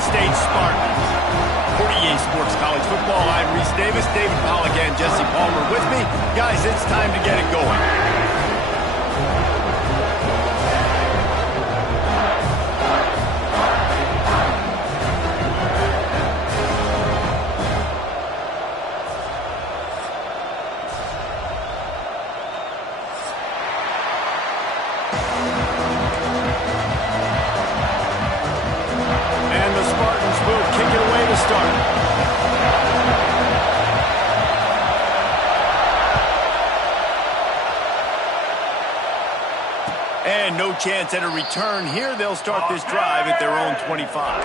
State Spartans. For EA Sports College Football, I'm Reese Davis, David Pollack, and Jesse Palmer with me. Guys, it's time to get it going. And no chance at a return here. They'll start this drive at their own 25.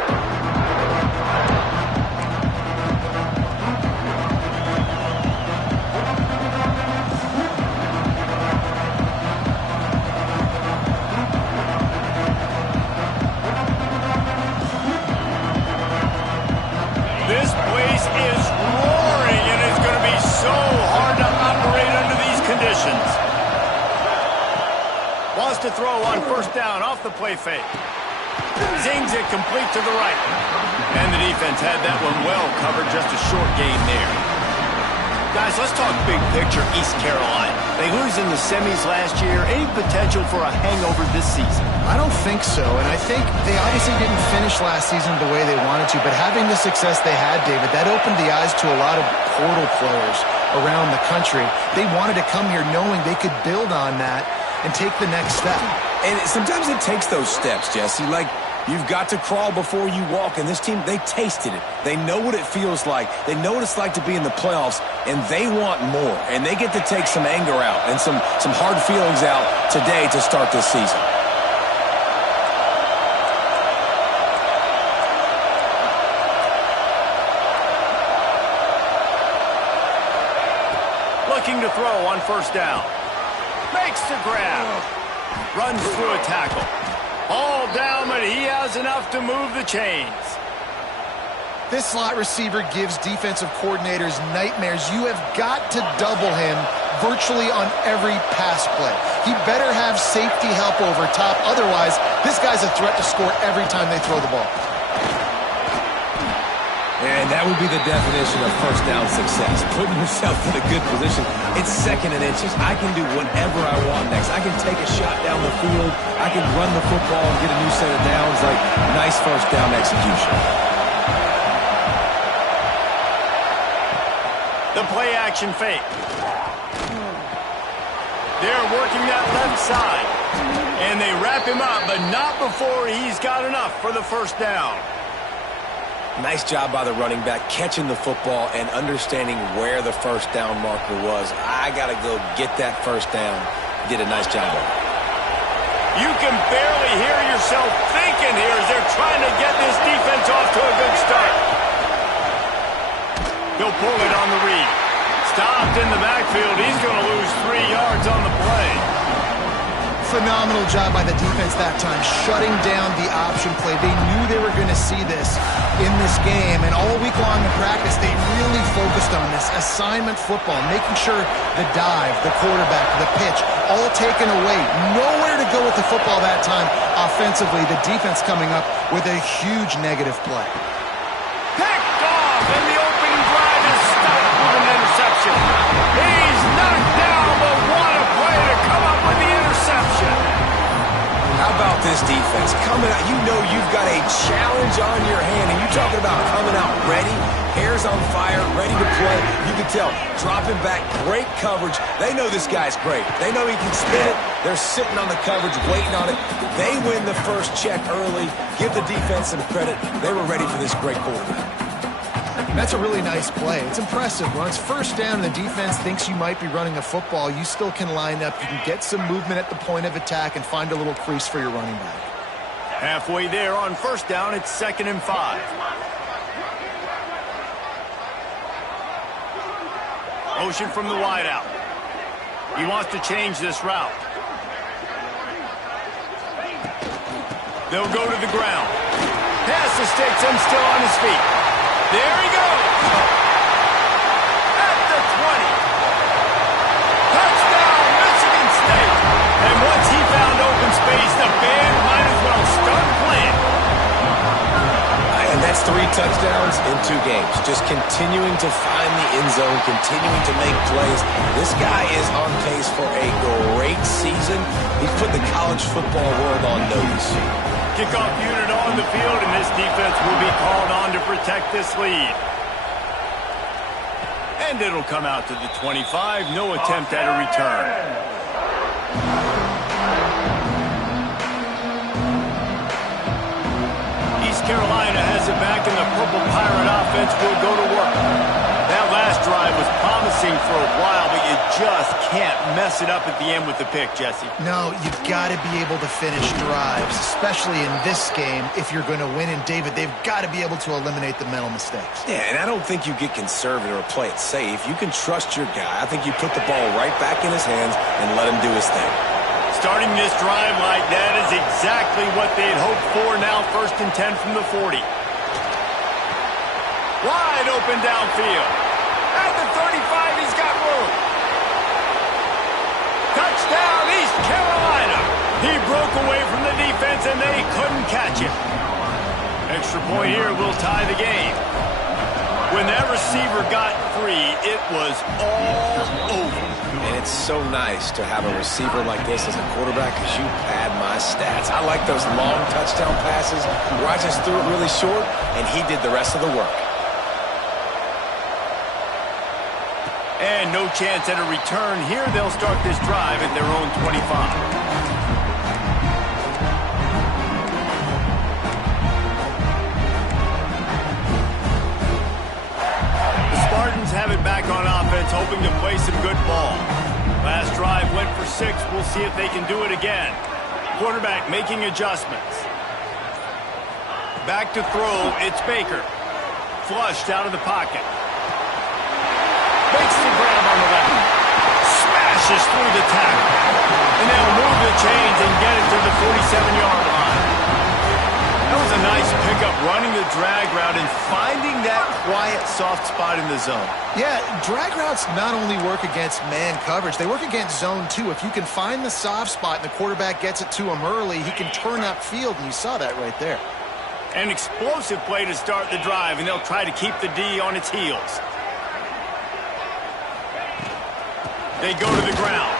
This place is roaring, and it's going to be so hard to operate under these conditions. Wants to throw on first down off the play fake. Zings it complete to the right. And the defense had that one well covered, just a short gain there. Guys, let's talk big picture East Carolina. They lose in the semis last year. Any potential for a hangover this season? I don't think so, and I think they obviously didn't finish last season the way they wanted to, but having the success they had, David, that opened the eyes to a lot of portal players around the country. They wanted to come here knowing they could build on that and take the next step. And sometimes it takes those steps, Jesse. Like, you've got to crawl before you walk. And this team, they tasted it. They know what it feels like. They know what it's like to be in the playoffs, and they want more. And they get to take some anger out and some hard feelings out today to start this season. Looking to throw on first down. Makes the grab. Runs through a tackle. All down, but he has enough to move the chains. This slot receiver gives defensive coordinators nightmares. You have got to double him virtually on every pass play. He better have safety help over top. Otherwise, this guy's a threat to score every time they throw the ball. And that would be the definition of first down success. Putting yourself in a good position. It's second and inches. I can do whatever I want next. I can take a shot down the field. I can run the football and get a new set of downs. Like, nice first down execution. The play action fake. They're working that left side. And they wrap him up, but not before he's got enough for the first down. Nice job by the running back, catching the football and understanding where the first down marker was. I got to go get that first down. Did a nice job of it. You can barely hear yourself thinking here as they're trying to get this defense off to a good start. He'll pull it on the read. Stopped in the backfield. He's going to lose 3 yards on the play. Phenomenal job by the defense that time, shutting down the option play. They knew they were going to see this in this game, and all week long in practice, they really focused on this assignment football, making sure the dive, the quarterback, the pitch, all taken away. Nowhere to go with the football that time offensively. The defense coming up with a huge negative play. Picked off, and the opening drive is stopped with an interception. He's knocked down, but what a play to come up with the interception. How about this defense? Coming out, you know you've got a challenge on your hand, and you're talking about coming out ready, hair's on fire, ready to play. You can tell, dropping back, great coverage. They know this guy's great. They know he can spin it. They're sitting on the coverage, waiting on it. They win the first check early. Give the defense some credit. They were ready for this great quarterback. That's a really nice play. It's impressive. When it's first down and the defense thinks you might be running a football, you still can line up. You can get some movement at the point of attack and find a little crease for your running back. Halfway there on first down, it's 2nd and 5. Motion from the wideout. He wants to change this route. They'll go to the ground. Pass to Sticks, still on his feet. There he goes. At the 20. Touchdown, Michigan State. And once he found open space, the band might as well start playing. And 3 touchdowns in 2 games. Just continuing to find the end zone, continuing to make plays. This guy is on pace for a great season. He's put the college football world on notice. Kickoff unit on the field, and this defense will be called on to protect this lead. And it'll come out to the 25. No attempt at a return. East Carolina has it back, and the Purple Pirate offense will go to work. That last drive was promising for a while, but you just can't mess it up at the end with the pick, Jesse. No, you've got to be able to finish drives, especially in this game. If you're going to win, and David, they've got to be able to eliminate the mental mistakes. Yeah, and I don't think you get conservative or play it safe. You can trust your guy. I think you put the ball right back in his hands and let him do his thing. Starting this drive like that is exactly what they'd hoped for. Now 1st and 10 from the 40. Wide open downfield. At the 35, he's got room. Touchdown, East Carolina. He broke away from the defense, and they couldn't catch him. Extra point here will tie the game. When that receiver got free, it was all over. And it's so nice to have a receiver like this as a quarterback because you pad my stats. I like those long touchdown passes where I just threw it really short, and he did the rest of the work. And no chance at a return here. They'll start this drive at their own 25. Have it back on offense, hoping to play some good ball. Last drive went for 6. We'll see if they can do it again. Quarterback making adjustments. Back to throw. It's Baker. Flushed out of the pocket. Makes the grab on the left. Smashes through the tackle. And they'll move the chains and get it to the 47-yard line. That was a nice pickup, running the drag route and finding that quiet, soft spot in the zone. Yeah, drag routes not only work against man coverage, they work against zone too. If you can find the soft spot and the quarterback gets it to him early, he can turn upfield, and you saw that right there. An explosive play to start the drive, and they'll try to keep the D on its heels. They go to the ground.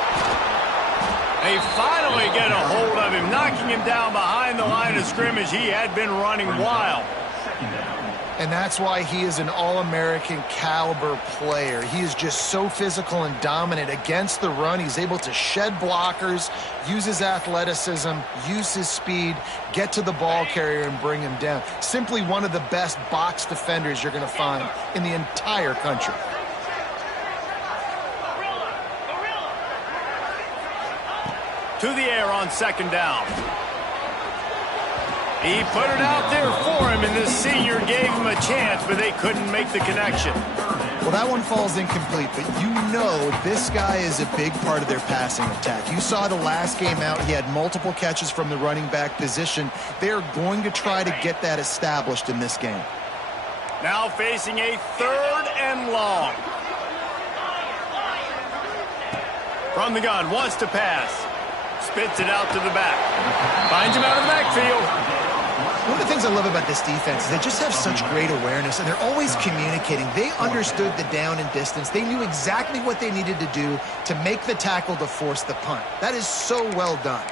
They finally get a hold of him, knocking him down behind the line of scrimmage. He had been running wild. And that's why he is an All-American caliber player. He is just so physical and dominant against the run. He's able to shed blockers, use his athleticism, use his speed, get to the ball carrier and bring him down. Simply one of the best box defenders you're going to find in the entire country. To the air on 2nd down. He put it out there for him, and this senior gave him a chance, but they couldn't make the connection. Well, that one falls incomplete, but you know this guy is a big part of their passing attack. You saw the last game out, he had multiple catches from the running back position. They're going to try to get that established in this game. Now facing a 3rd and long. From the gun, wants to pass. Spits it out to the back. Finds him out of the backfield. One of the things I love about this defense is they just have such great awareness, and they're always communicating. They understood the down and distance. They knew exactly what they needed to do to make the tackle to force the punt. That is so well done.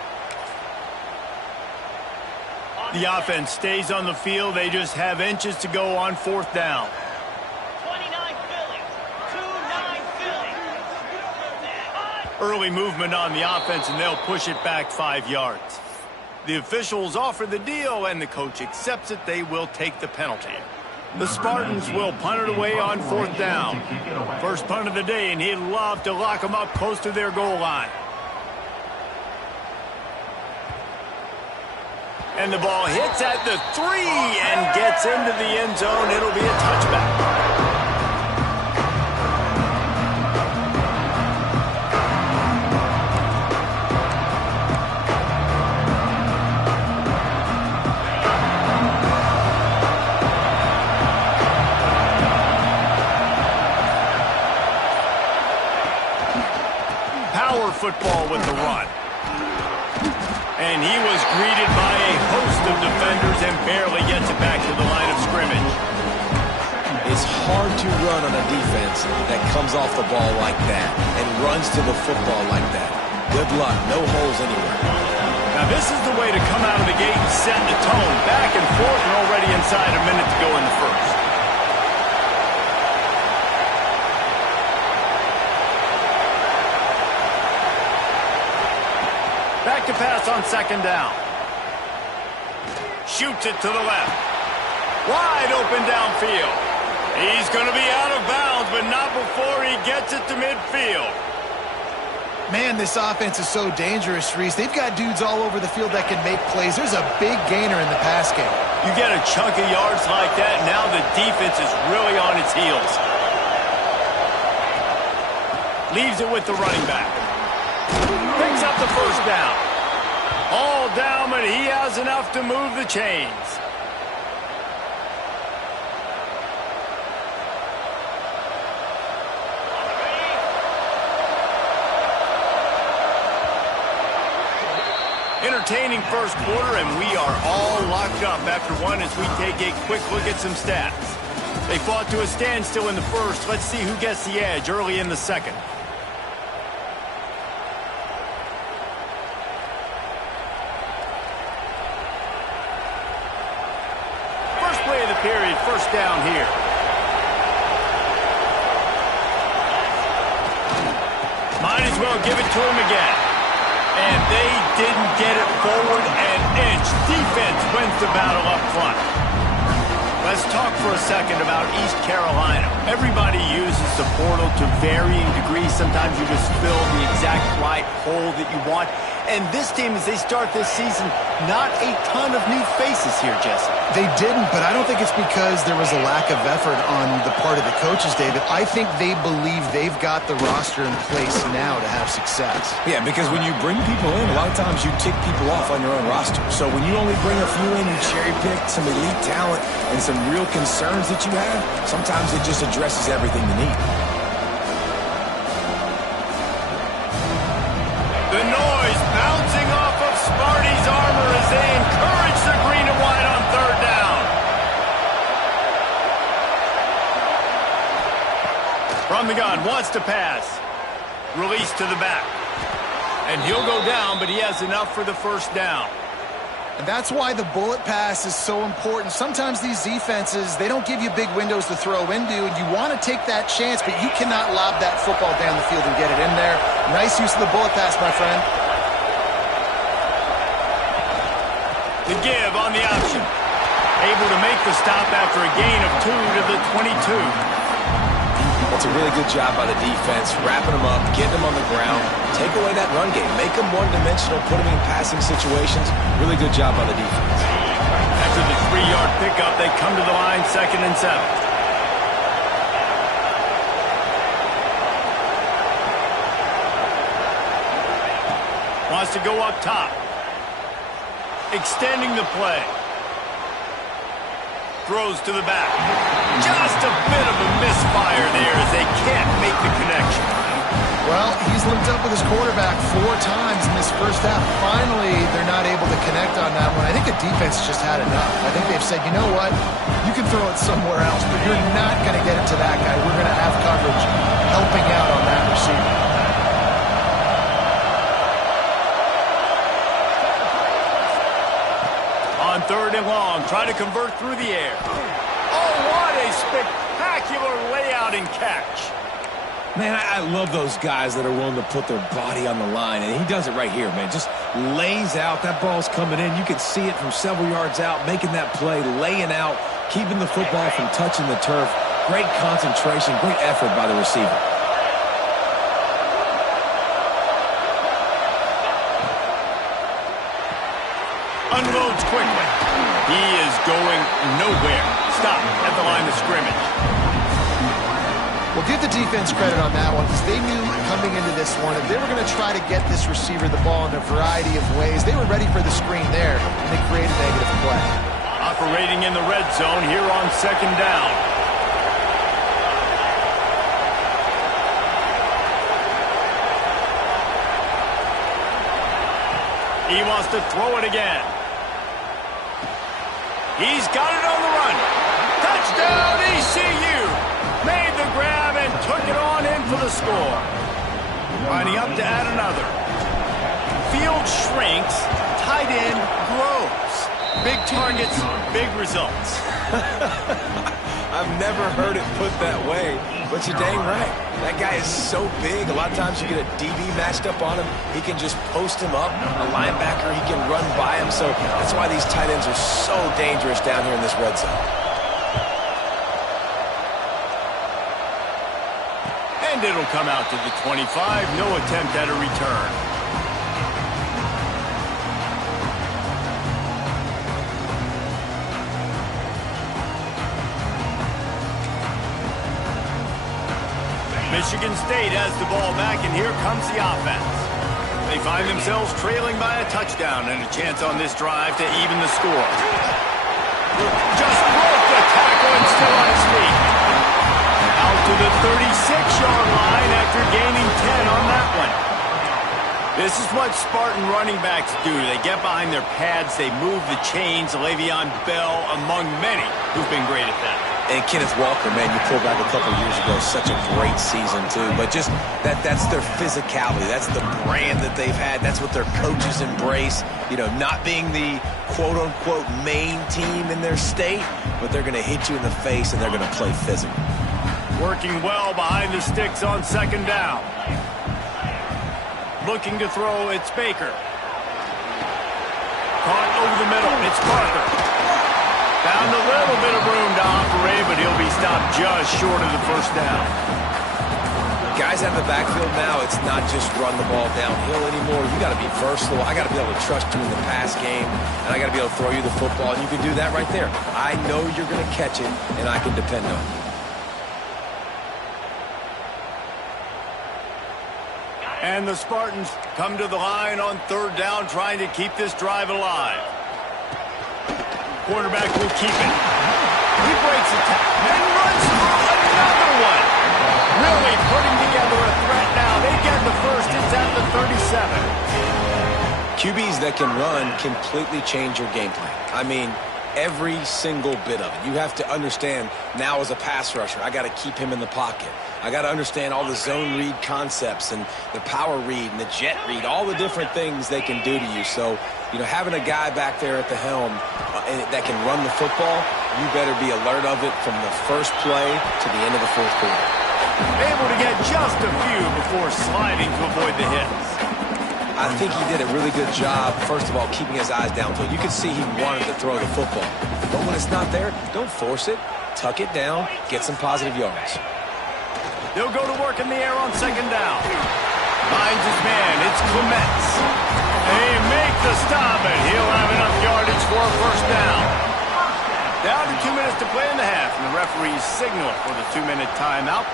The offense stays on the field. They just have inches to go on 4th down. Early movement on the offense, and they'll push it back 5 yards. The officials offer the deal, and the coach accepts it. They will take the penalty. The Spartans will punt it away on 4th down. First punt of the day, and he'd love to lock them up close to their goal line. And the ball hits at the 3 and gets into the end zone. It'll be a touchback. Football with the run. And he was greeted by a host of defenders and barely gets it back to the line of scrimmage. a defense that comes off the ball like that and runs to the football like that. Good luck. No holes anywhere. Now, this is the way to come out of the gate and set the tone. Back and forth and already inside a minute to go in the first. Back to pass on second down. Shoots it to the left. Wide open downfield. He's going to be out of bounds, but not before he gets it to midfield. Man, this offense is so dangerous, Reese. They've got dudes all over the field that can make plays. There's a big gainer in the pass game. You get a chunk of yards like that, now the defense is really on its heels. Leaves it with the running back. Picks up the first down. All down, but he has enough to move the chains. Entertaining first quarter, and we are all locked up after one as we take a quick look at some stats. They fought to a standstill in the first. Let's see who gets the edge early in the second. First play of the period, first down here. Might as well give it to him again. And they didn't get it forward an inch. Defense wins the battle up front. Let's talk for a second about East Carolina. Everybody uses the portal to varying degrees. Sometimes you just fill the exact right hole that you want. And this team, as they start this season, not a ton of new faces here, Jesse. They didn't, but I don't think it's because there was a lack of effort on the part of the coaches, David. I think they believe they've got the roster in place now to have success. Yeah, because when you bring people in, a lot of times you tick people off on your own roster. So when you only bring a few in, you cherry pick some elite talent and some real concerns that you have, sometimes it just addresses everything you need. The noise bouncing off of Sparty's armor as they encourage the green and white on third down. From the gun, wants to pass. Release to the back. And he'll go down, but he has enough for the first down. And that's why the bullet pass is so important. Sometimes these defenses, they don't give you big windows to throw into, and you want to take that chance, but you cannot lob that football down the field and get it in there. Nice use of the bullet pass, my friend. The give on the option. Able to make the stop after a gain of 2 to the 22. That's a really good job by the defense, wrapping them up, getting them on the ground, take away that run game, make them one-dimensional, put them in passing situations. Really good job by the defense. After the 3-yard pickup, they come to the line, 2nd and 7. Wants to go up top. Extending the play. Throws to the back. Just a bit of a misfire there as they can't make the connection. Well, he's linked up with his quarterback 4 times in this first half. Finally, they're not able to connect on that one. I think the defense just had enough. I think they've said, you know what? You can throw it somewhere else, but you're not going to get it to that guy. We're going to have coverage helping out on that receiver. On 3rd and long, try to convert through the air. Oh, what a spectacular layout and catch. Man, I love those guys that are willing to put their body on the line, and he does it right here, man. Just lays out. That ball's coming in. You can see it from several yards out, making that play, laying out, keeping the football from touching the turf. Great concentration, great effort by the receiver. Unloads quickly. He is going nowhere. Stop at the line of scrimmage. Well, give the defense credit on that one because they knew coming into this one if they were going to try to get this receiver the ball in a variety of ways, they were ready for the screen there, and they created negative play. Operating in the red zone here on 2nd down. He wants to throw it again. He's got it on the run. Touchdown, ECU. Made the grab score. Lining up to add another. Field shrinks, tight end grows. Big targets, big results. I've never heard it put that way, but you're dang right. That guy is so big. A lot of times you get a DB matched up on him. He can just post him up. A linebacker, he can run by him. So that's why these tight ends are so dangerous down here in this red zone. And it'll come out to the 25. No attempt at a return. Michigan State has the ball back, and here comes the offense. They find themselves trailing by a touchdown and a chance on this drive to even the score. Just broke the tackle and still on his feet. Out to the 36-yard line after gaining 10 on that one. This is what Spartan running backs do. They get behind their pads, they move the chains. Le'Veon Bell among many who've been great at that. And Kenneth Walker, man, you pulled back a couple years ago, such a great season, too. But just that's their physicality. That's the brand that they've had. That's what their coaches embrace. You know, not being the quote-unquote main team in their state, but they're going to hit you in the face and they're going to play physical. Working well behind the sticks on second down. Looking to throw, it's Baker. Caught over the middle, it's Parker. Found a little bit of room to operate, but he'll be stopped just short of the first down. Guys out of the backfield now, it's not just run the ball downhill anymore. You got to be versatile. I got to be able to trust you in the pass game, and I got to be able to throw you the football, and you can do that right there. I know you're going to catch it, and I can depend on it. And the Spartans come to the line on third down, trying to keep this drive alive. Quarterback will keep it. He breaks the tackle and runs through another one. Really putting together a threat now. They get the first. It's at the 37. QBs that can run completely change your game plan. I mean, every single bit of it. You have to understand now as a pass rusher, I got to keep him in the pocket. I got to understand all the zone read concepts and the power read and the jet read, all the different things they can do to you. So, you know, having a guy back there at the helm that can run the football, you better be alert of it from the first play to the end of the fourth quarter. Able to get just a few before sliding to avoid the hits. I think he did a really good job, first of all, keeping his eyes downfield. You could see he wanted to throw the football. But when it's not there, don't force it. Tuck it down. Get some positive yards. They'll go to work in the air on second down. Finds his man. It's Clements. They make the stop, and he'll have enough yardage for a first down. Down to 2 minutes to play in the half, and the referees signal for the 2-minute timeout.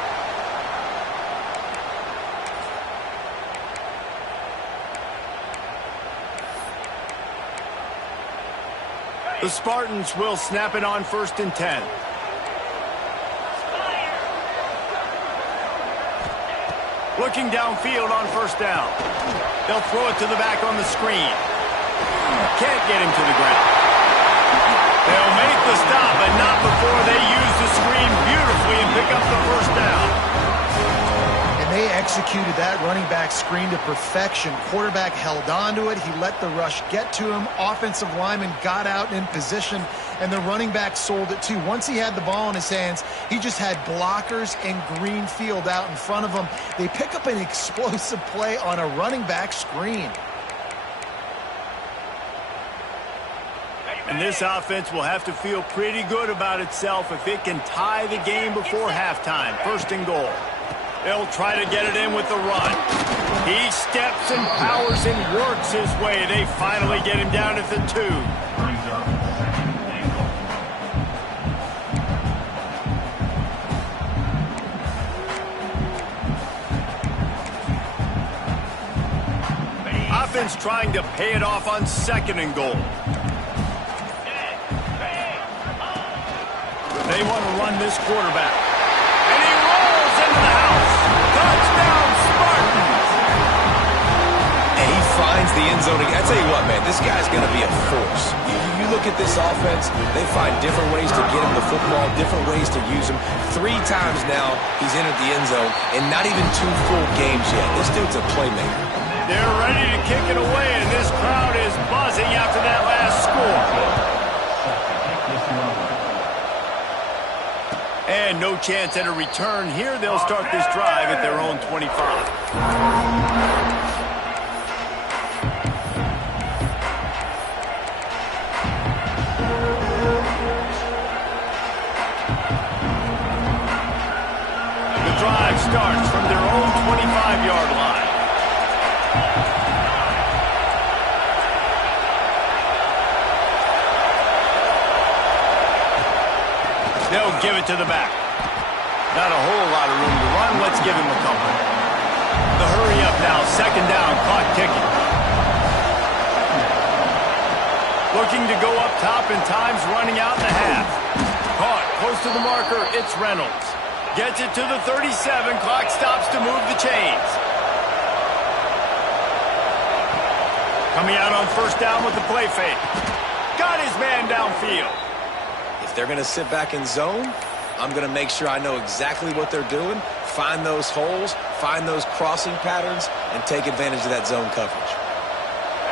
The Spartans will snap it on 1st and 10. Looking downfield on first down. They'll throw it to the back on the screen. Can't get him to the ground. They'll make the stop, but not before they use the screen beautifully and pick up the first down. And they executed that running back screen to perfection. Quarterback held on to it. He let the rush get to him. Offensive lineman got out in position, and the running back sold it too. Once he had the ball in his hands, he just had blockers and green field out in front of him. They pick up an explosive play on a running back screen. And this offense will have to feel pretty good about itself if it can tie the game before halftime. 1st and goal. They'll try to get it in with the run. He steps and powers and works his way. They finally get him down at the 2. Offense trying to pay it off on 2nd and goal. They want to run this quarterback. And he rolls into the house. Touchdown, Spartans! And he finds the end zone. I tell you what, man, this guy's going to be a force. You look at this offense, they find different ways to get him the football, different ways to use him. 3 times now he's entered the end zone, and not even 2 full games yet. This dude's a playmaker. They're ready to kick it away, and this crowd is buzzing after that last score. And no chance at a return here. They'll start this drive at their own 25. Starts from their own 25-yard line. They'll give it to the back. Not a whole lot of room to run. Let's give him a couple. The hurry up now. 2nd down. Clock ticking. Looking to go up top, and time's running out in the half. Caught close to the marker. It's Reynolds. Gets it to the 37. Clock stops to move the chains. Coming out on 1st down with the play fake. Got his man downfield. If they're going to sit back in zone, I'm going to make sure I know exactly what they're doing, find those holes, find those crossing patterns, and take advantage of that zone coverage.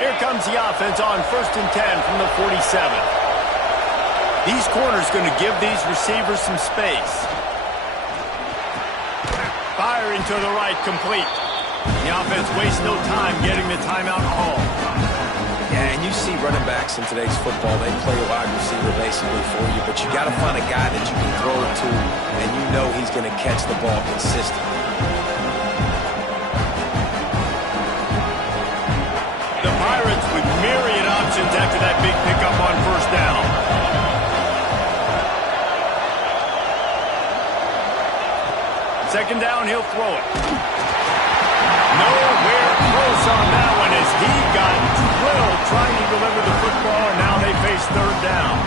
Here comes the offense on 1st and 10 from the 47. These corners going to give these receivers some space. Firing to the right, complete. The offense wastes no time getting the timeout call. Yeah, and you see running backs in today's football, they play a wide receiver basically for you, but you got to find a guy that you can throw it to, and you know he's going to catch the ball consistently. The Pirates with myriad options after that big pickup on 1st down. 2nd down, he'll throw it. Nowhere close on that one as he got drilled trying to deliver the football, and now they face 3rd down.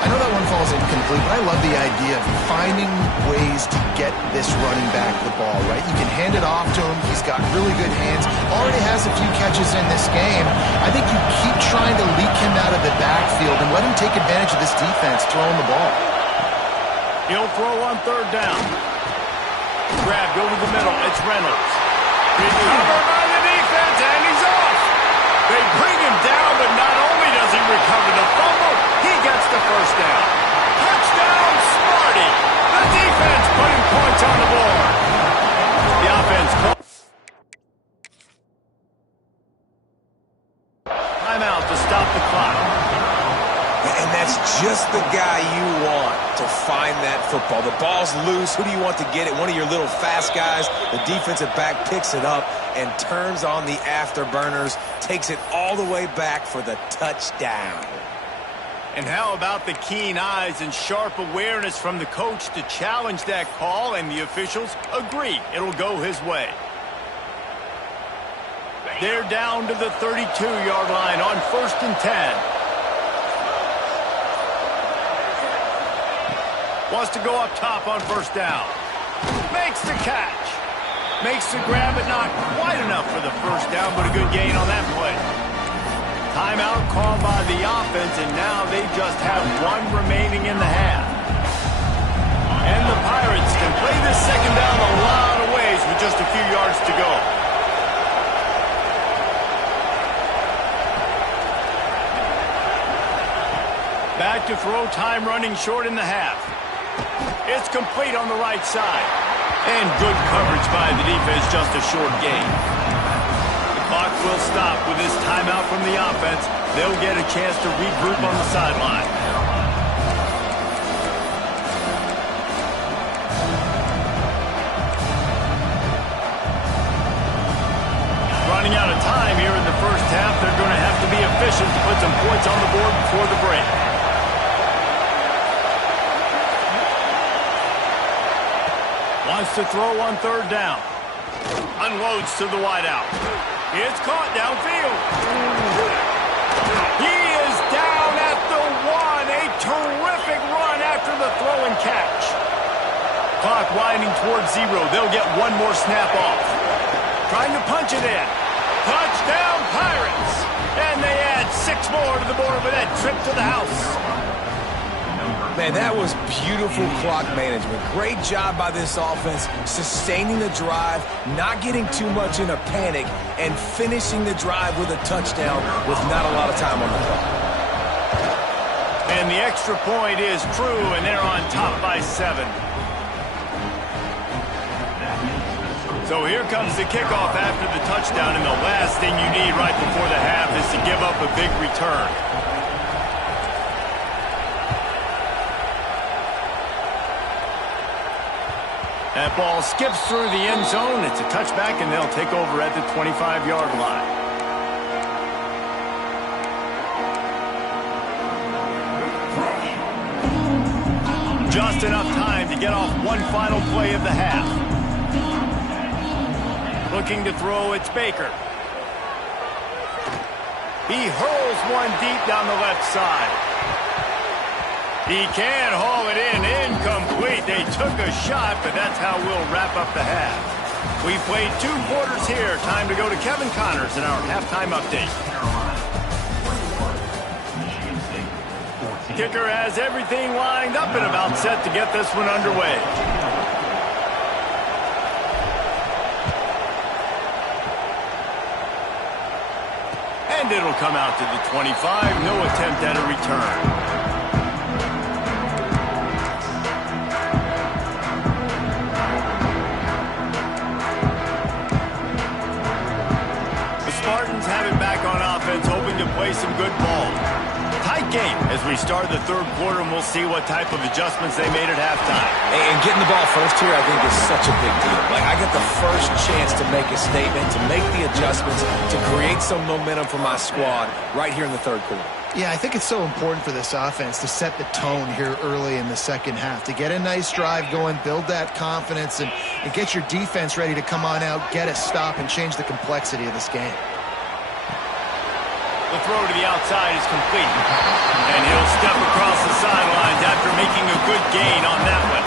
I know that one falls incomplete, but I love the idea of finding ways to get this running back the ball, right? You can hand it off to him. He's got really good hands. Already has a few catches in this game. I think you keep trying to leak him out of the backfield and let him take advantage of this defense throwing the ball. He'll throw on 3rd down. Grabbed over the middle. It's Reynolds. Recovered by the defense, and he's off. They bring him down, but not only does he recover the fumble, he gets the 1st down. Touchdown, Smarty. The defense putting points on the board. The offense calls. Timeout to stop the clock. And that's just the guy you want to find that football. The ball's loose. Who do you want to get it? One of your little fast guys. The defensive back picks it up and turns on the afterburners, takes it all the way back for the touchdown. And how about the keen eyes and sharp awareness from the coach to challenge that call, and the officials agree it'll go his way. They're down to the 32-yard line on 1st and 10. Wants to go up top on 1st down. Makes the catch. Makes the grab, but not quite enough for the 1st down, but a good gain on that play. Timeout called by the offense, and now they just have 1 remaining in the half. And the Pirates can play this 2nd down a lot of ways with just a few yards to go. Back to throw, time running short in the half. It's complete on the right side. And good coverage by the defense, just a short gain. The clock will stop with this timeout from the offense. They'll get a chance to regroup on the sideline. Running out of time here in the 1st half. They're going to have to be efficient to put some points on the board before the break. Wants to throw on 3rd down. Unloads to the wideout. It's caught downfield. He is down at the 1. A terrific run after the throw and catch. Clock winding towards 0. They'll get 1 more snap off. Trying to punch it in. Touchdown, Pirates! And they add 6 more to the board with that trip to the house. Man, that was beautiful clock management. Great job by this offense, sustaining the drive, not getting too much in a panic, and finishing the drive with a touchdown with not a lot of time on the clock. And the extra point is true, and they're on top by 7. So here comes the kickoff after the touchdown, and the last thing you need right before the half is to give up a big return. That ball skips through the end zone. It's a touchback, and they'll take over at the 25-yard line. Just enough time to get off one final play of the half. Looking to throw, it's Baker. He hurls one deep down the left side. He can haul it in, incomplete. They took a shot, but that's how we'll wrap up the half. We played 2 quarters here. Time to go to Kevin Connors in our halftime update. Kicker has everything lined up and about set to get this one underway. And it'll come out to the 25. No attempt at a return. Spartans have it back on offense, hoping to play some good ball. Tight game as we start the 3rd quarter, and we'll see what type of adjustments they made at halftime. And getting the ball first here, I think, is such a big deal. Like, I get the first chance to make a statement, to make the adjustments, to create some momentum for my squad right here in the 3rd quarter. Yeah, I think it's so important for this offense to set the tone here early in the 2nd half, to get a nice drive going, build that confidence, and get your defense ready to come on out, get a stop, and change the complexity of this game. The throw to the outside is complete. And he'll step across the sidelines after making a good gain on that one.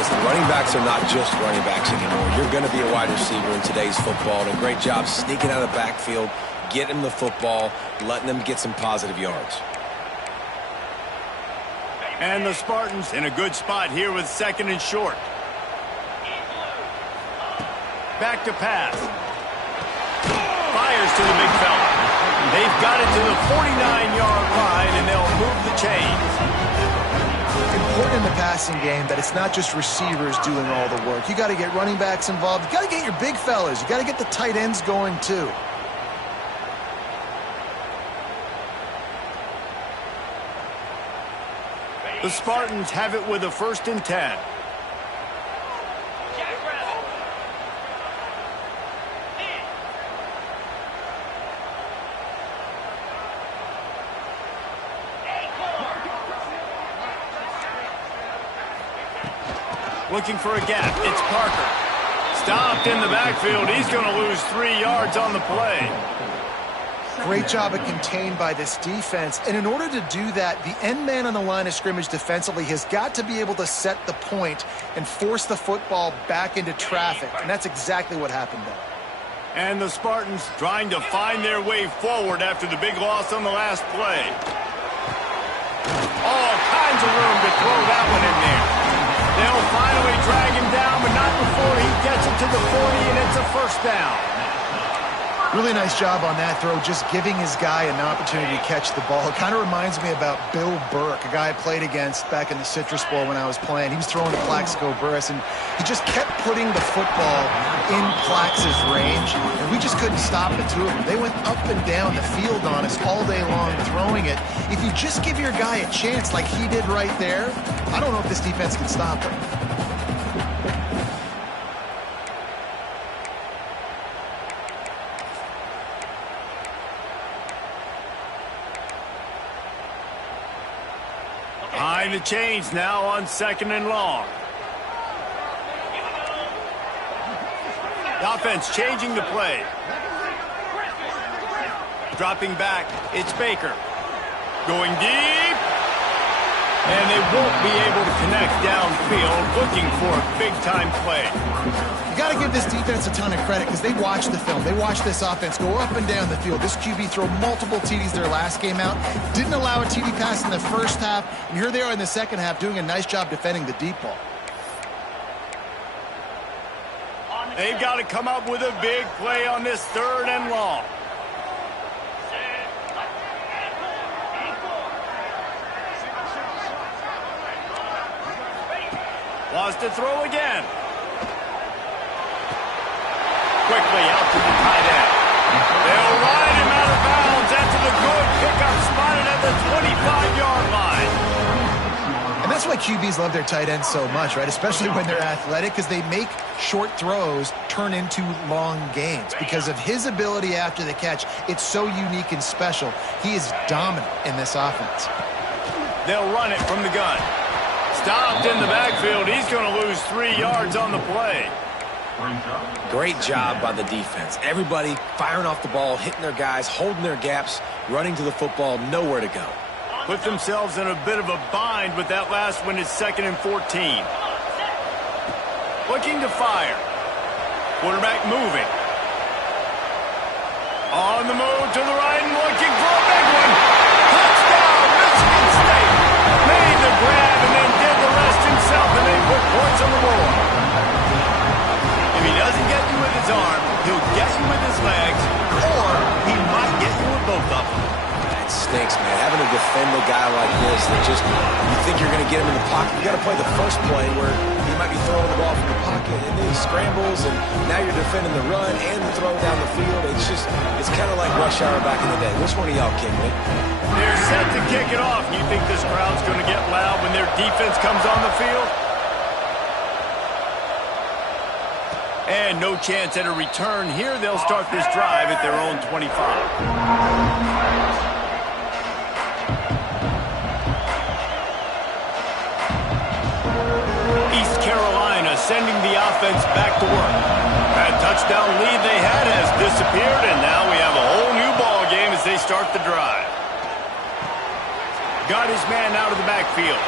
Listen, running backs are not just running backs anymore. You're going to be a wide receiver in today's football. And a great job sneaking out of the backfield, getting them the football, letting them get some positive yards. And the Spartans in a good spot here with 2nd and short. Back to pass. Fires to the big fella. They've got it to the 49-yard line, and they'll move the chains. Important in the passing game that it's not just receivers doing all the work. You got to get running backs involved. You got to get your big fellas. You got to get the tight ends going too. The Spartans have it with a 1st and 10. Looking for a gap. It's Parker. Stopped in the backfield. He's going to lose 3 yards on the play. Great job of contained by this defense. And in order to do that, the end man on the line of scrimmage defensively has got to be able to set the point and force the football back into traffic. And that's exactly what happened there. And the Spartans trying to find their way forward after the big loss on the last play. All kinds of room to throw that one in there. They'll finally drag him down, but not before he gets it to the 40, and it's a 1st down. Really nice job on that throw, just giving his guy an opportunity to catch the ball. It kind of reminds me about Bill Burke, a guy I played against back in the Citrus Bowl when I was playing. He was throwing to Plaxico Burress, and he just kept putting the football in Plax's range, and we just couldn't stop the 2 of them. They went up and down the field on us all day long throwing it. If you just give your guy a chance like he did right there, I don't know if this defense can stop him. Behind the chains now on 2nd and long. The offense changing the play. Dropping back, it's Baker. Going deep. And they won't be able to connect downfield, looking for a big-time play. You got to give this defense a ton of credit because they watched the film. They watched this offense go up and down the field. This QB throw multiple TDs their last game out. Didn't allow a TD pass in the first half. And here they are in the second half doing a nice job defending the deep ball. They've got to come up with a big play on this 3rd and long. Wants to throw again. Quickly out to the tight end. They'll ride him out of bounds after the good pickup spotted at the 25-yard line. And that's why QBs love their tight ends so much, right? Especially when they're athletic, because they make short throws turn into long gains. Because of his ability after the catch, it's so unique and special. He is dominant in this offense. They'll run it from the gun. Stopped in the backfield. He's going to lose 3 yards on the play. Great job by the defense. Everybody firing off the ball, hitting their guys, holding their gaps, running to the football, nowhere to go. Put themselves in a bit of a bind with that last one. It's 2nd and 14. Looking to fire. Quarterback moving. On the move to the right and looking for a big one. Touchdown, Michigan State. Made the grab and then did the rest himself, and they put points on the board. If he doesn't get you with his arm, he'll get you with his legs, or he might get you with both of them. That stinks, man. Having to defend a guy like this that just, you think you're going to get him in the pocket. You got to play the first play where he might be throwing the ball from the pocket, and then he scrambles, and now you're defending the run and the throw down the field. It's kind of like rush hour back in the day. Which one of y'all kicked me? They're set to kick it off. You think this crowd's going to get loud when their defense comes on the field? And no chance at a return here. They'll start this drive at their own 25. East Carolina sending the offense back to work. That touchdown lead they had has disappeared, and now we have a whole new ball game as they start the drive. Got his man out of the backfield.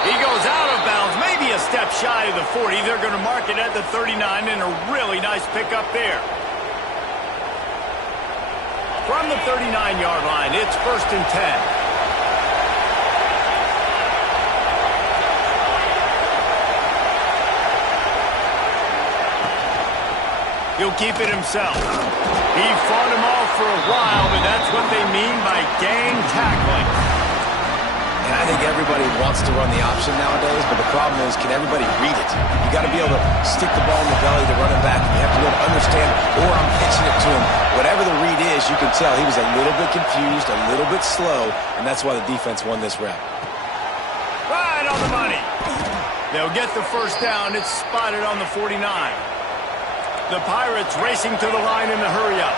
He goes out of bounds, maybe a step shy of the 40. They're going to mark it at the 39, and a really nice pickup there. From the 39-yard line, it's 1st and 10. He'll keep it himself. He fought him off for a while, but that's what they mean by gang tackling. And I think everybody wants to run the option nowadays, but the problem is, can everybody read it? You got to be able to stick the ball in the belly to run it back. You have to be able to understand, or I'm pitching it to him. Whatever the read is, you can tell he was a little bit confused, a little bit slow, and that's why the defense won this rep. Right on the money. They'll get the first down. It's spotted on the 49. The Pirates racing to the line in the hurry-up.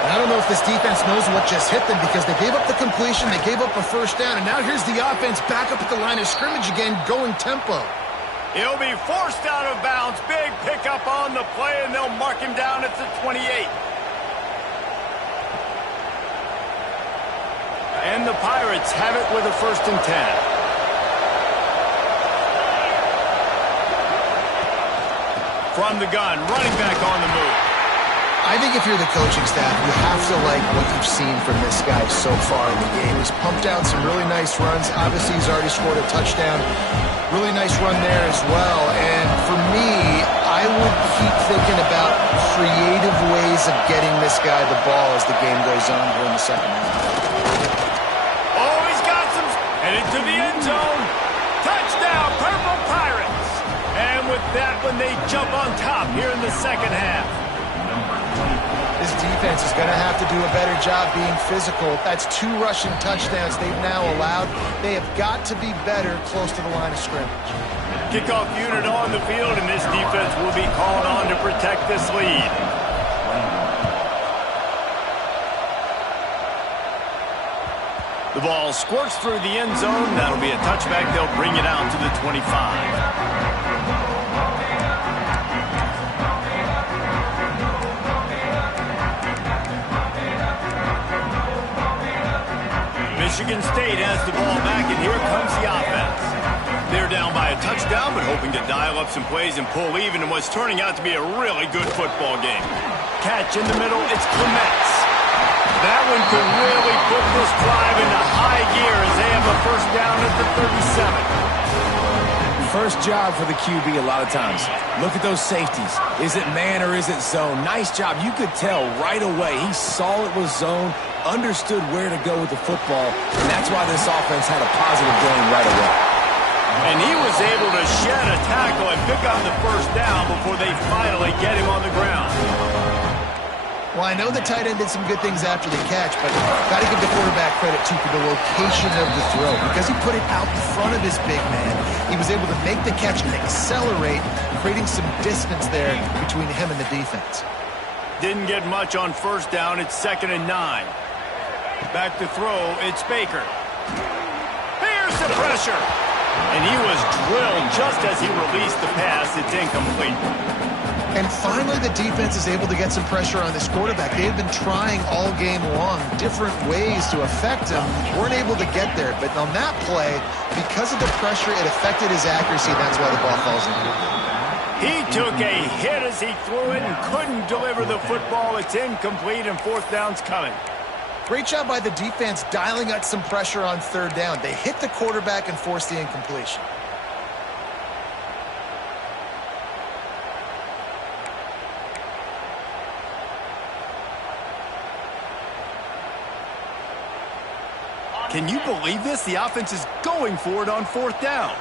And I don't know if this defense knows what just hit them because they gave up the completion, they gave up a first down, and now here's the offense back up at the line of scrimmage again, going tempo. He'll be forced out of bounds. Big pickup on the play, and they'll mark him down at the 28. And the Pirates have it with a 1st and 10. From the gun, running back on the move. I think if you're the coaching staff, you have to like what you've seen from this guy so far in the game. He's pumped out some really nice runs. Obviously, he's already scored a touchdown. Really nice run there as well. And for me, I would keep thinking about creative ways of getting this guy the ball as the game goes on here in the second half. Oh, he's got some. Headed to the end zone. Touchdown, Purple Pirates. And with that one, they jump on top here in the second half. This defense is going to have to do a better job being physical. That's 2 rushing touchdowns they've now allowed. They have got to be better close to the line of scrimmage. Kickoff unit on the field, and this defense will be called on to protect this lead. The ball squirts through the end zone. That'll be a touchback. They'll bring it out to the 25. Michigan State has the ball back, and here comes the offense. They're down by a touchdown, but hoping to dial up some plays and pull even in what's turning out to be a really good football game. Catch in the middle, it's Clements. That one could really put this drive into high gear as they have a first down at the 37. First job for the QB a lot of times. Look at those safeties. Is it man or is it zone? Nice job. You could tell right away. He saw it was zone, understood where to go with the football, and that's why this offense had a positive game right away. And he was able to shed a tackle and pick up the first down before they finally get him on the ground. Well, I know the tight end did some good things after the catch, but got to give the quarterback credit, too, for the location of the throw. Because he put it out in front of his big man, he was able to make the catch and accelerate, creating some distance there between him and the defense. Didn't get much on first down. It's 2nd and 9. Back to throw. It's Baker. Here's the pressure. And he was drilled just as he released the pass. It's incomplete. And finally, the defense is able to get some pressure on this quarterback. They've been trying all game long different ways to affect him. Weren't able to get there. But on that play, because of the pressure, it affected his accuracy. That's why the ball falls incomplete. He took a hit as he threw it and couldn't deliver the football. It's incomplete, and fourth down's coming. Great job by the defense dialing out some pressure on third down. They hit the quarterback and forced the incompletion. Can you believe this? The offense is going for it on fourth down.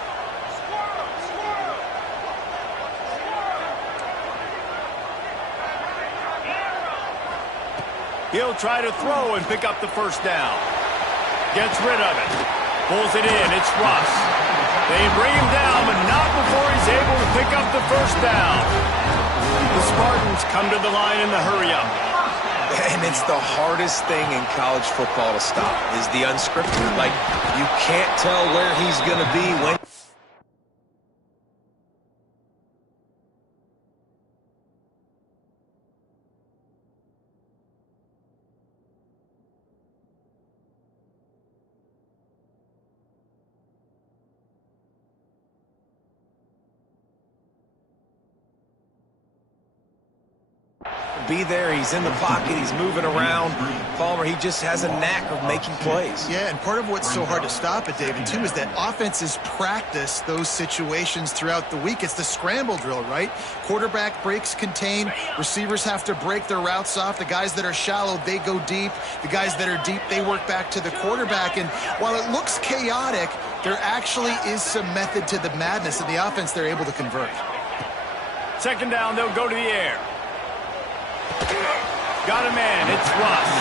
He'll try to throw and pick up the first down. Gets rid of it. Pulls it in. It's Russ. They bring him down, but not before he's able to pick up the first down. The Spartans come to the line in the hurry-up. And it's the hardest thing in college football to stop, is the unscripted. Like, you can't tell where he's going to be when... be there. He's in the pocket. He's moving around. Palmer, he just has a knack of making plays. Yeah, and part of what's so hard to stop it, David, too, is that offenses practice those situations throughout the week. It's the scramble drill, right? Quarterback breaks contain. Receivers have to break their routes off. The guys that are shallow, they go deep. The guys that are deep, they work back to the quarterback. And while it looks chaotic, there actually is some method to the madness. In the offense, they're able to convert. Second down, they'll go to the air. Got a man, it's Russ.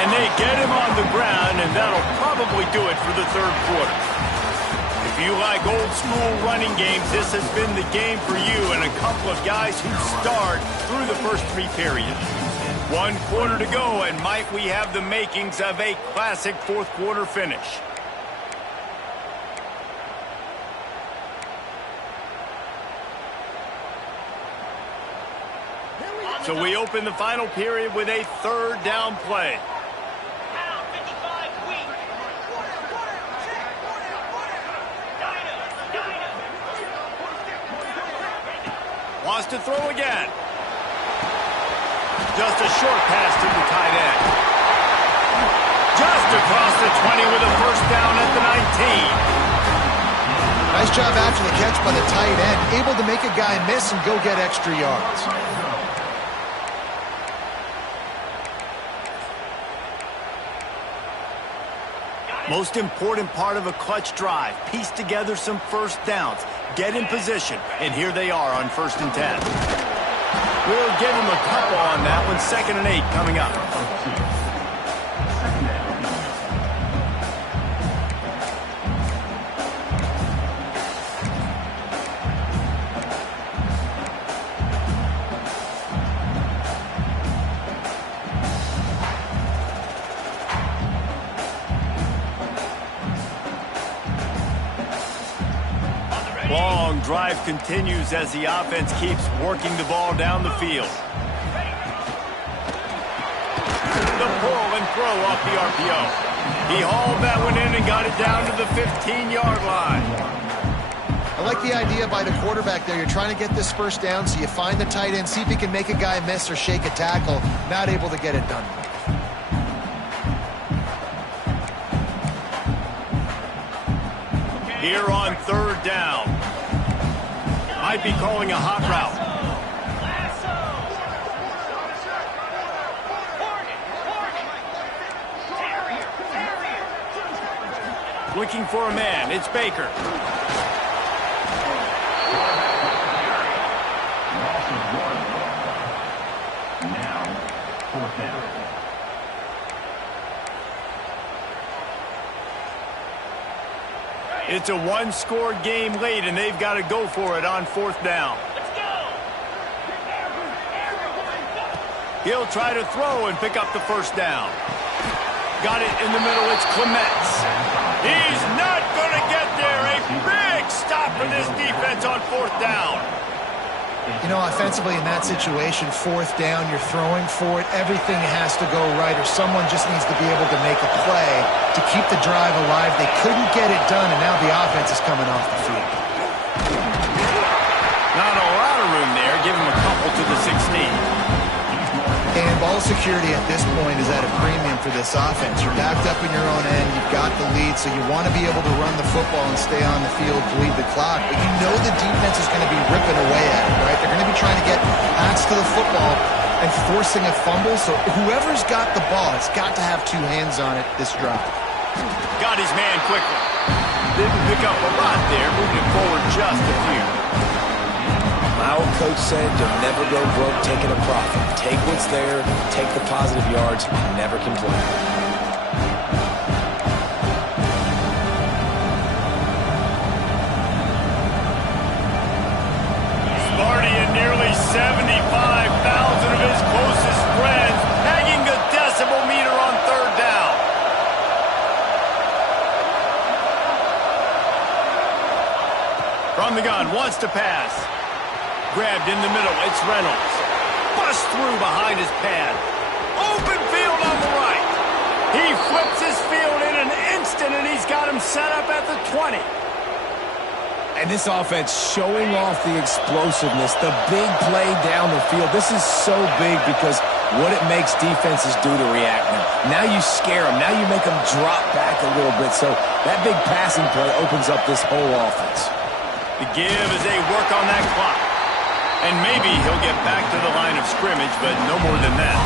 And they get him on the ground, and that'll probably do it for the third quarter. If you like old school running games, this has been the game for you and a couple of guys who starred through the first three periods. 1 quarter to go, and might we have the makings of a classic fourth quarter finish. So we open the final period with a third down play. Wants to throw again. Just a short pass to the tight end. Just across the 20 with a first down at the 19. Nice job after the catch by the tight end. Able to make a guy miss and go get extra yards. Most important part of a clutch drive. Piece together some first downs. Get in position. And here they are on 1st and 10. We'll give them a couple on that one. 2nd and 8 coming up. Long drive continues as the offense keeps working the ball down the field. The pull and throw off the RPO. He hauled that one in and got it down to the 15-yard line. I like the idea by the quarterback there. You're trying to get this first down, so you find the tight end, see if he can make a guy miss or shake a tackle. Not able to get it done. Here on third down. Might be calling a hot route. Looking for a man. It's Baker. It's a one-score game late, and they've got to go for it on fourth down. He'll try to throw and pick up the first down. Got it in the middle. It's Clements. He's not going to get there. A big stop for this defense on fourth down. You know, offensively in that situation, fourth down, you're throwing for it. Everything has to go right, or someone just needs to be able to make a play to keep the drive alive. They couldn't get it done, and now the offense is coming off the field. Not a lot of room there. Give him a couple to the 16. And ball security at this point is at a premium for this offense. You're backed up in your own end. You've got the lead, so you want to be able to run the football and stay on the field, bleed the clock. But you know the defense is going to be ripping away at it, right? They're going to be trying to get backs to the football and forcing a fumble. So whoever's got the ball has got to have two hands on it this drive. Got his man quickly. Didn't pick up a lot there, moving forward just a few. My old coach said you'll never go broke taking a profit. Take what's there, take the positive yards, and never complain. Sparty and nearly 75,000 of his closest friends hanging the decibel meter on third down. From the gun, wants to pass. Grabbed in the middle, it's Reynolds. Bust through behind his pad. Open field on the right. He flips his field in an instant, and he's got him set up at the 20. And this offense showing off the explosiveness, the big play down the field. This is so big because what it makes defenses do to react now. Now you scare them. Now you make them drop back a little bit. So that big passing play opens up this whole offense. The give as they work on that clock. And maybe he'll get back to the line of scrimmage, but no more than that.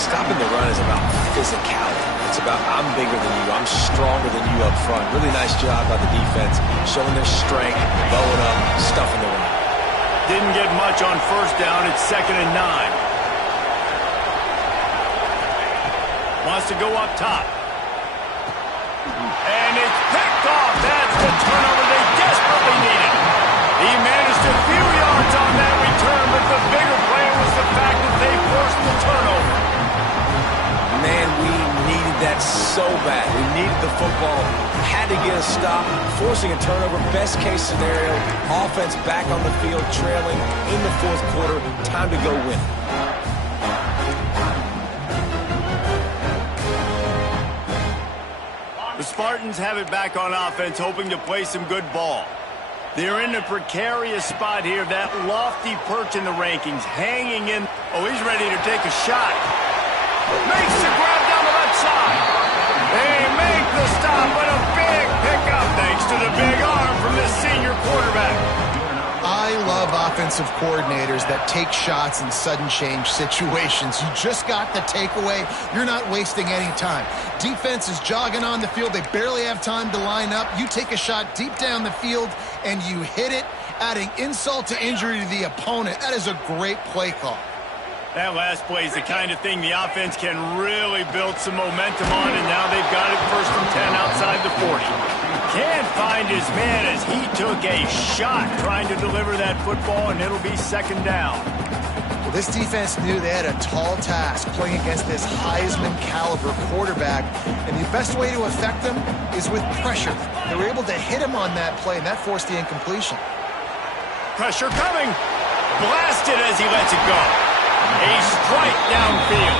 Stopping the run is about physicality. It's about I'm bigger than you, I'm stronger than you up front. Really nice job by the defense, showing their strength, bowing up, stuffing the run. Didn't get much on first down. It's 2nd and 9. Wants to go up top. And it's picked off. That's the turnover they desperately needed. He managed a few yards on that return, but the bigger play was the fact that they forced the turnover. Man, we needed that so bad. We needed the football. Had to get a stop. Forcing a turnover, best case scenario. Offense back on the field, trailing in the fourth quarter. Time to go win. The Spartans have it back on offense, hoping to play some good ball. They're in a precarious spot here. That lofty perch in the rankings, hanging in. Oh, he's ready to take a shot. Makes the grab down the left side. They make the stop, but a big pickup thanks to the big arm from this senior quarterback. I love offensive coordinators that take shots in sudden change situations. You just got the takeaway. You're not wasting any time. Defense is jogging on the field. They barely have time to line up. You take a shot deep down the field, and you hit it, adding insult to injury to the opponent. That is a great play call. That last play is the kind of thing the offense can really build some momentum on, and now they've got it 1st and 10 outside the 40. Can't find his man as he took a shot trying to deliver that football, and it'll be 2nd down. Well, this defense knew they had a tall task playing against this Heisman-caliber quarterback, and the best way to affect him is with pressure. They were able to hit him on that play, and that forced the incompletion. Pressure coming. Blasted as he lets it go. A strike downfield.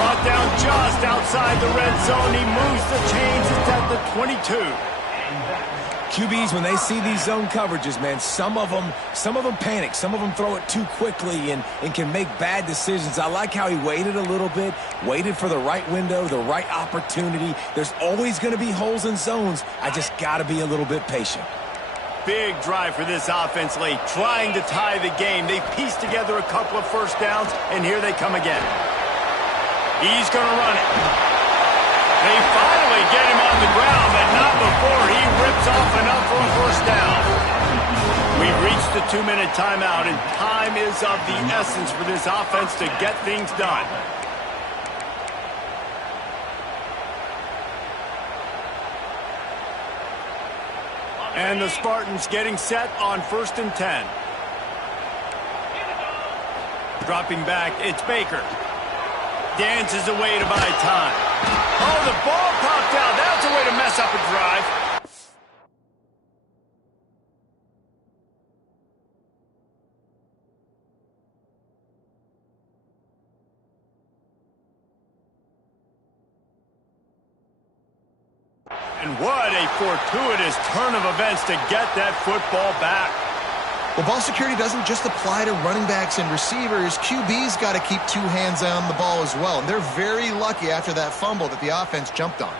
Brought down just outside the red zone. He moves the chains. It's at the 22. QBs, when they see these zone coverages, man, some of them panic. Some of them throw it too quickly and can make bad decisions. I like how he waited a little bit, waited for the right window, the right opportunity. There's always going to be holes in zones. I just got to be a little bit patient. Big drive for this offense late, trying to tie the game. They pieced together a couple of first downs, and here they come again. He's going to run it. They finally get him on the ground, but not before he rips off enough for a first down. We've reached the 2-minute timeout, and time is of the essence for this offense to get things done. And the Spartans getting set on 1st and 10. Dropping back, it's Baker. Dances away to buy time. Oh, the ball popped out. That's a way to mess up a drive. And what a fortuitous turn of events to get that football back. Well, ball security doesn't just apply to running backs and receivers. QB's got to keep 2 hands on the ball as well. And they're very lucky after that fumble that the offense jumped on.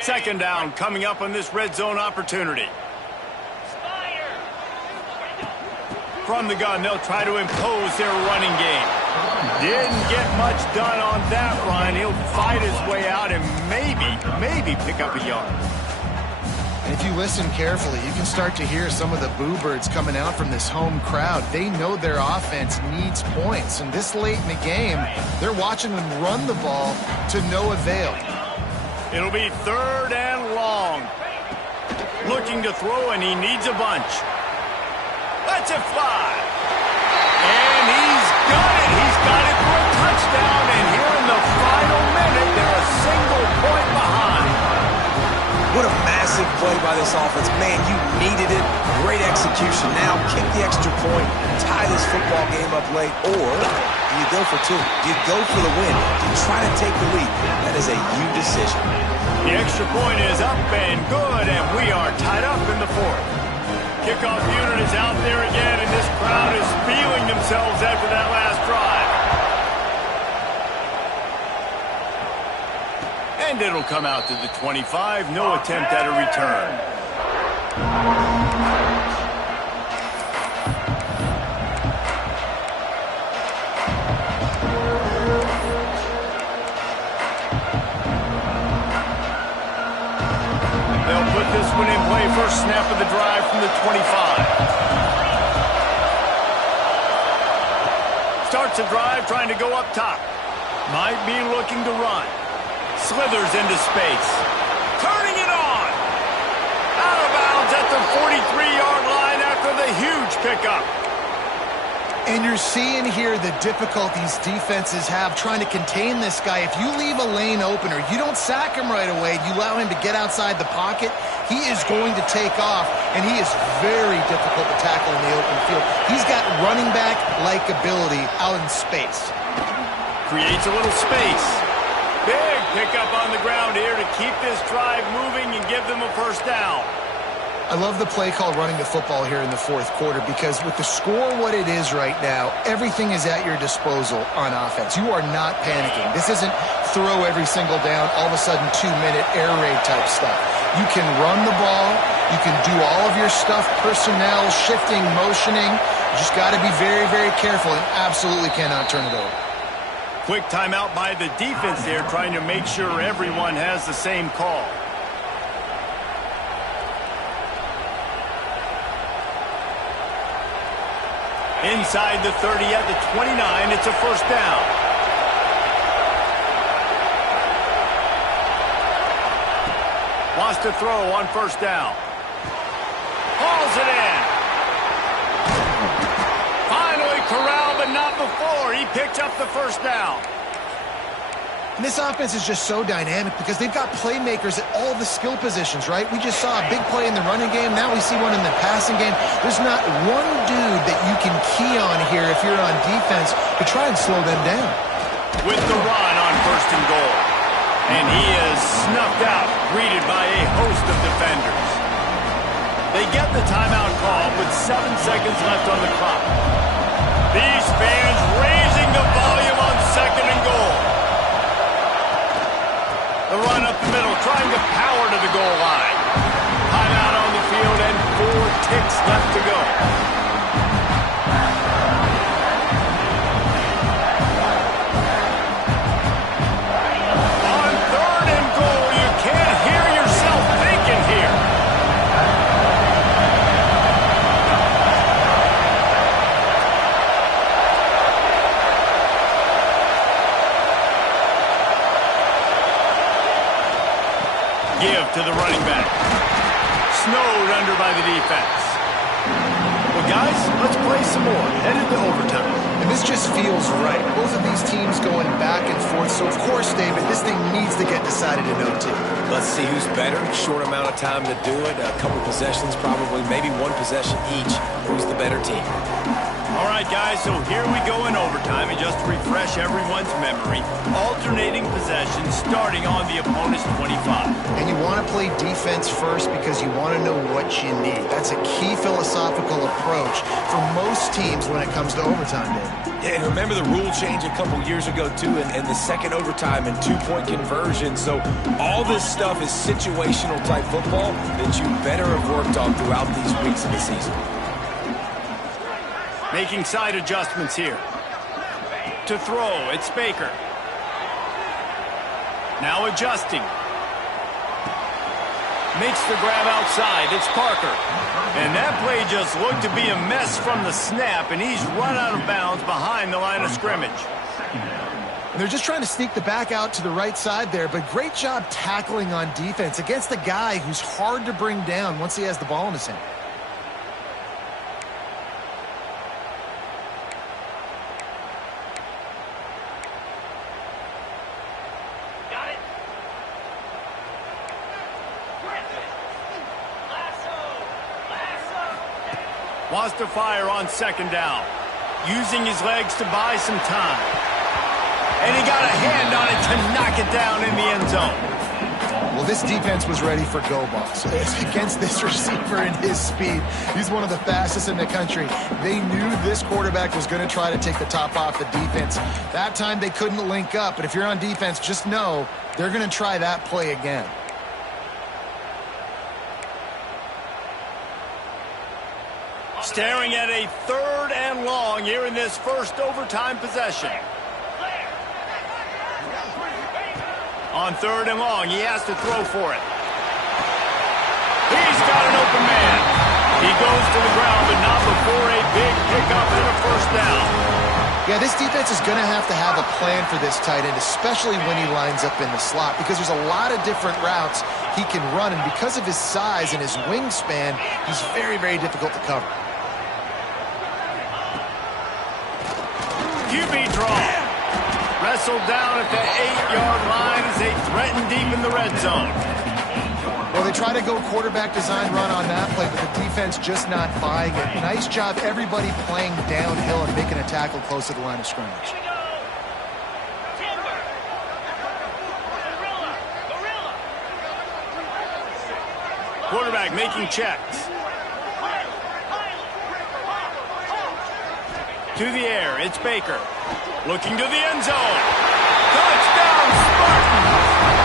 Second down coming up on this red zone opportunity. From the gun, they'll try to impose their running game. Didn't get much done on that run. He'll fight his way out and maybe pick up a yard. And if you listen carefully, you can start to hear some of the boo birds coming out from this home crowd. They know their offense needs points. And this late in the game, they're watching them run the ball to no avail. It'll be 3rd and long. Looking to throw, and he needs a bunch. Lets it fly. And he's got it. He's got it for a touchdown. And here in the final minute, they're a single point behind. What a massive play by this offense. Man, you needed it. Great execution. Now kick the extra point, tie this football game up late, or do you go for 2? Do you go for the win? Do you try to take the lead? That is a you decision. The extra point is up and good, and we are tied up in the 4th. Kickoff unit is out there again, and this crowd is feeling themselves after that last drive. And it'll come out to the 25. No attempt at a return. They'll put this one in play. First snap of the drive from the 25. Starts a drive trying to go up top. Might be looking to run. Slithers into space. Turning it on. Out of bounds at the 43-yard line after the huge pickup. And you're seeing here the difficulties defenses have trying to contain this guy. If you leave a lane open or you don't sack him right away, you allow him to get outside the pocket, he is going to take off, and he is very difficult to tackle in the open field. He's got running back-like ability out in space. Creates a little space. Big pickup on the ground here to keep this drive moving and give them a first down. I love the play call running the football here in the 4th quarter because with the score what it is right now, everything is at your disposal on offense. You are not panicking. This isn't throw every single down, all of a sudden 2-minute air raid type stuff. You can run the ball. You can do all of your stuff, personnel, shifting, motioning. You just got to be very, very careful and absolutely cannot turn it over. Quick timeout by the defense there, trying to make sure everyone has the same call. Inside the 30 at the 29, it's a first down. Wants to throw on first down. Hauls it in. Finally corralled, but not before. He picked up the first down. And this offense is just so dynamic because they've got playmakers at all the skill positions, right? We just saw a big play in the running game. Now we see one in the passing game. There's not one dude that you can key on here if you're on defense to try and slow them down. With the run on 1st and goal. And he is snuffed out, greeted by a host of defenders. They get the timeout call with 7 seconds left on the clock. These fans raising the volume on 2nd and goal. The run up the middle, trying to power to the goal line. Timeout on the field and 4 ticks left to go. On 3rd and goal, you can't hear yourself thinking here. Give to the running back. Snowed under by the defense. Well, guys, let's play some more. Headed to overtime. And this just feels right. Both of these teams going back and forth. So, of course, David, this thing needs to get decided in OT. Let's see who's better. Short amount of time to do it. A couple possessions, probably maybe 1 possession each. Who's the better team? All right, guys, so here we go in overtime. And just to refresh everyone's memory, alternating possessions starting on the opponent's 25. And you want to play defense first because you want to know what you need. That's a key philosophical approach for most teams when it comes to overtime, David. Yeah, and remember the rule change a couple years ago, too, and the second overtime and 2-point conversion. So all this stuff is situational type football that you better have worked on throughout these weeks of the season. Making side adjustments here. To throw, it's Baker. Now adjusting. Makes the grab outside, it's Parker. And that play just looked to be a mess from the snap, and he's run out of bounds behind the line of scrimmage. And they're just trying to sneak the back out to the right side there, but great job tackling on defense against a guy who's hard to bring down once he has the ball in his hand. Wants to fire on 2nd down. Using his legs to buy some time. And he got a hand on it to knock it down in the end zone. Well, this defense was ready for go balls. Against this receiver and his speed. He's one of the fastest in the country. They knew this quarterback was going to try to take the top off the defense. That time they couldn't link up. But if you're on defense, just know they're going to try that play again. Staring at a 3rd and long here in this first overtime possession. On 3rd and long, he has to throw for it. He's got an open man. He goes to the ground, but not before a big pickup and a 1st down. Yeah, this defense is going to have a plan for this tight end, especially when he lines up in the slot, because there's a lot of different routes he can run, and because of his size and his wingspan, he's very, very difficult to cover. QB draw. Wrestled down at the 8-yard line as they threaten deep in the red zone. Well, they try to go quarterback design run on that play, but the defense just not buying it. Nice job, everybody playing downhill and making a tackle close to the line of scrimmage. Quarterback making checks. To the air, it's Baker. Looking to the end zone. Touchdown, Spartans!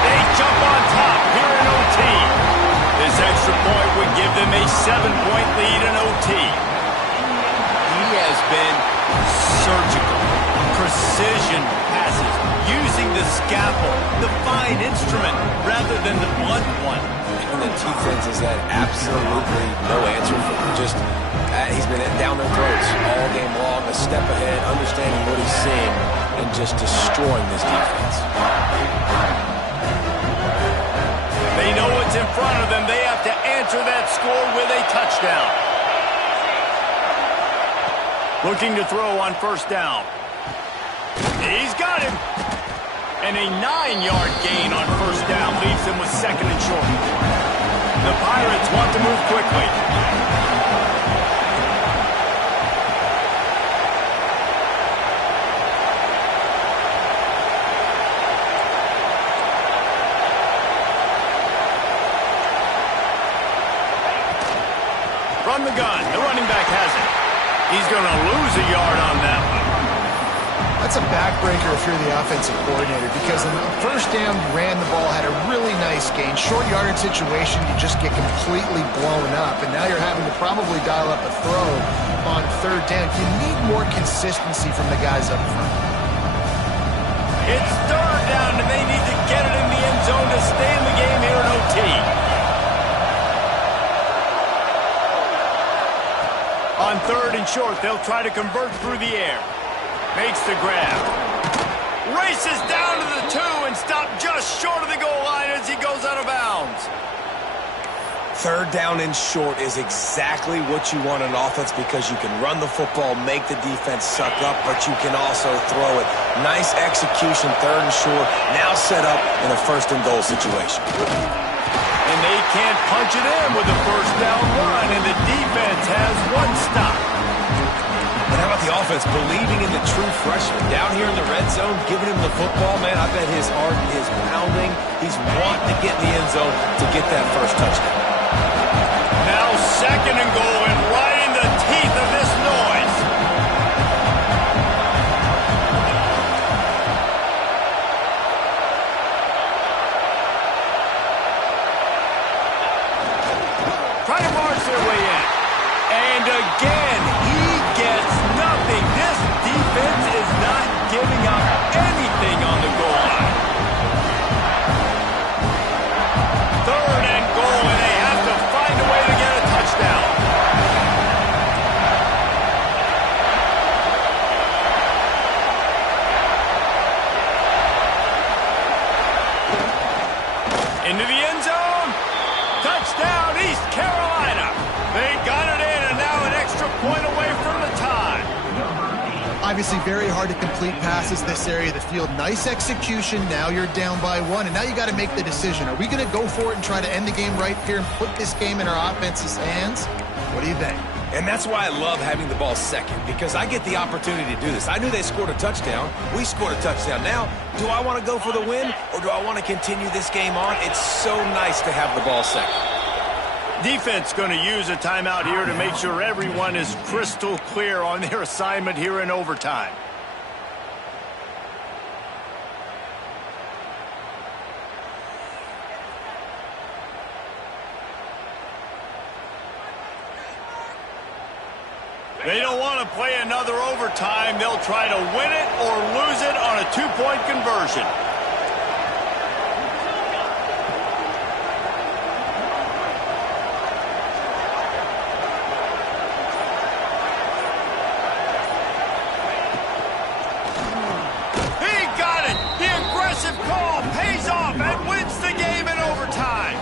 They jump on top here in OT. This extra point would give them a 7-point lead in OT. He has been surgical. Precision passes, using the scalpel, the fine instrument, rather than the blunt one. And the defense has had absolutely no answer for him. Just, he's been down their throats all game long, a step ahead, understanding what he's seeing, and just destroying this defense. They know what's in front of them. They have to answer that score with a touchdown. Looking to throw on 1st down. He's got him. And a 9-yard gain on first down leaves them with second and short. The Pirates want to move quickly. From the gun, the running back has it. He's going to lose a yard on that one. That's a backbreaker if you're the offensive coordinator, because in the first down, you ran the ball, had a really nice gain. Short yardage situation, you just get completely blown up, and now you're having to probably dial up a throw on third down. You need more consistency from the guys up front. It's third down, and they need to get it in the end zone to stay in the game here in OT. On third and short, they'll try to convert through the air. Makes the grab. Races down to the 2 and stopped just short of the goal line as he goes out of bounds. Third down and short is exactly what you want on offense, because you can run the football, make the defense suck up, but you can also throw it. Nice execution, third and short, now set up in a first and goal situation. And they can't punch it in with a first down run, and the defense has one stop. And how about the offense believing in the true freshman down here in the red zone, giving him the football? Man, I bet his heart is pounding. He's wanting to get in the end zone to get that first touchdown. Now second and goal, and right in the teeth of this noise. Try to march their way in. And again, he gets nothing. This defense is not giving up anything on the goal line. Third and goal, and they have to find a way to get a touchdown. Into the end zone. Touchdown, East Carolina. They got it in, and now an extra point away from the tie. Obviously very hard to complete passes this area of the field. Nice execution. Now you're down by 1, and now you got to make the decision. Are we going to go for it and try to end the game right here and put this game in our offense's hands? What do you think? And that's why I love having the ball second, because I get the opportunity to do this. I knew they scored a touchdown. We scored a touchdown. Now, do I want to go for the win, or do I want to continue this game on? It's so nice to have the ball second. Defense going to use a timeout here to make sure everyone is crystal clear on their assignment here in overtime. They don't want to play another overtime. They'll try to win it or lose it on a 2-point conversion. Call pays off and wins the game in overtime.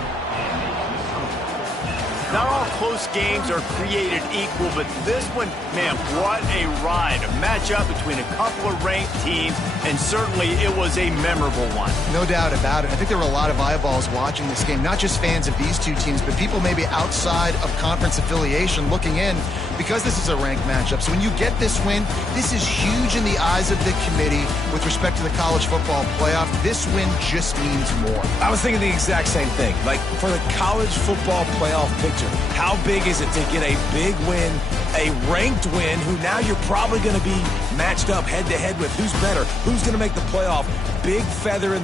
Not all close games are created equal, but this one, man, what a ride. A matchup between a couple of ranked teams, and certainly it was a memorable one. No doubt about it. I think there were a lot of eyeballs watching this game, not just fans of these two teams, but people maybe outside of conference affiliation looking in, because this is a ranked matchup. So when you get this win, this is huge in the eyes of the committee with respect to the college football playoff. This win just means more. I was thinking the exact same thing. Like, for the college football playoff picture, how big is it to get a big win, a ranked win, who now you're probably going to be matched up head-to-head with who's better, who's going to make the playoff? Big feather in